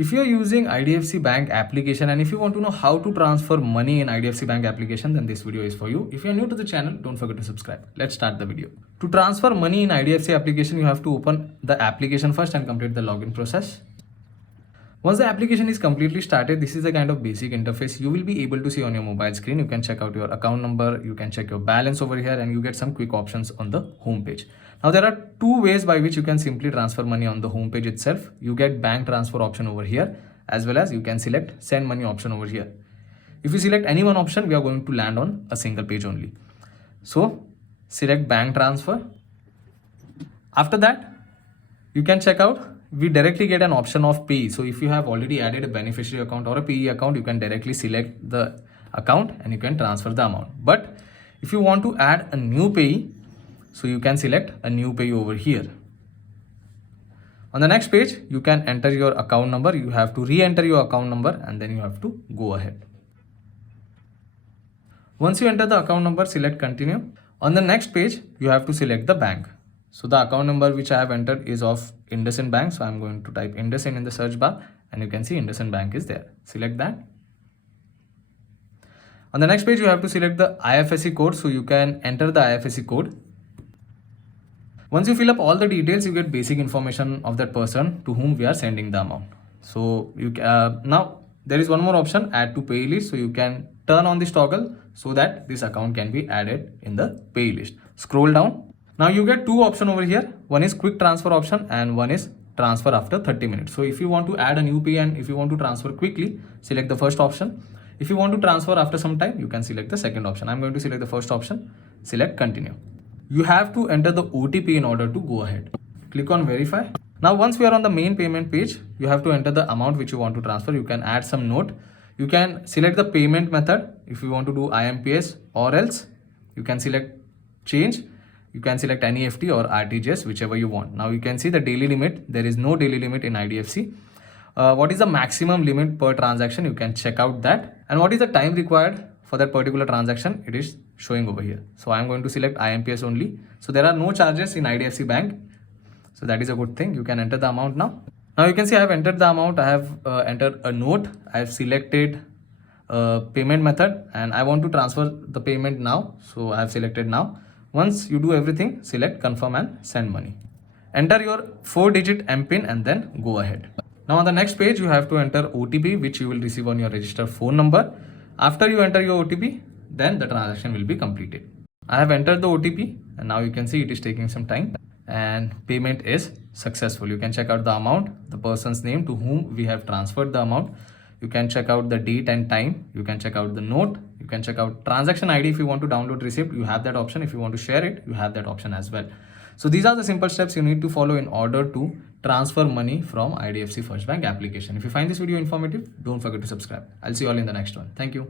If you are using IDFC Bank application and if you want to know how to transfer money in IDFC Bank application, then this video is for you. If you are new to the channel, don't forget to subscribe. Let's start the video. To transfer money in IDFC application, you have to open the application first and complete the login process. Once the application is completely started, this is a kind of basic interface you will be able to see on your mobile screen. You can check out your account number, you can check your balance over here, and you get some quick options on the home page. Now there are two ways by which you can simply transfer money on the home page itself. You get bank transfer option over here, as well as you can select send money option over here. If you select any one option, we are going to land on a single page only. So select bank transfer. After that, you can check out, we directly get an option of pay. So if you have already added a beneficiary account or a payee account, you can directly select the account and you can transfer the amount. But if you want to add a new payee, so you can select a new payee over here. On the next page, you can enter your account number. You have to re-enter your account number and then you have to go ahead. Once you enter the account number, select continue. On the next page, you have to select the bank. So the account number which I have entered is of IndusInd Bank. So I'm going to type IndusInd in the search bar and you can see IndusInd Bank is there. Select that. On the next page, you have to select the IFSC code. So you can enter the IFSC code. Once you fill up all the details, you get basic information of that person to whom we are sending the amount. So you now there is one more option, add to pay list. So you can turn on this toggle so that this account can be added in the pay list. Scroll down. Now you get two options over here. One is quick transfer option and one is transfer after 30 minutes. So if you want to add a new pay and if you want to transfer quickly, select the first option. If you want to transfer after some time, you can select the second option. I'm going to select the first option, select continue. You have to enter the OTP in order to go ahead. Click on verify. Now once we are on the main payment page, you have to enter the amount which you want to transfer. You can add some note. You can select the payment method if you want to do IMPS, or else you can select change. You can select NEFT or RTGS, whichever you want. Now you can see the daily limit. There is no daily limit in IDFC. What is the maximum limit per transaction? You can check out that. And what is the time required for that particular transaction? It is showing over here. So I'm going to select IMPS only. So there are no charges in IDFC Bank. So that is a good thing. You can enter the amount now. Now you can see I have entered the amount. I have entered a note. I have selected payment method and I want to transfer the payment now. So I have selected now. Once you do everything, select confirm and send money. Enter your 4-digit MPIN and then go ahead. Now on the next page, you have to enter OTP, which you will receive on your registered phone number. After you enter your OTP, then the transaction will be completed. I have entered the OTP and now you can see it is taking some time and payment is successful. You can check out the amount, the person's name to whom we have transferred the amount. You can check out the date and time. You can check out the note. You can check out transaction ID. If you want to download receipt, you have that option. If you want to share it, you have that option as well. So these are the simple steps you need to follow in order to transfer money from IDFC First Bank application. If you find this video informative, don't forget to subscribe. I'll see you all in the next one. Thank you.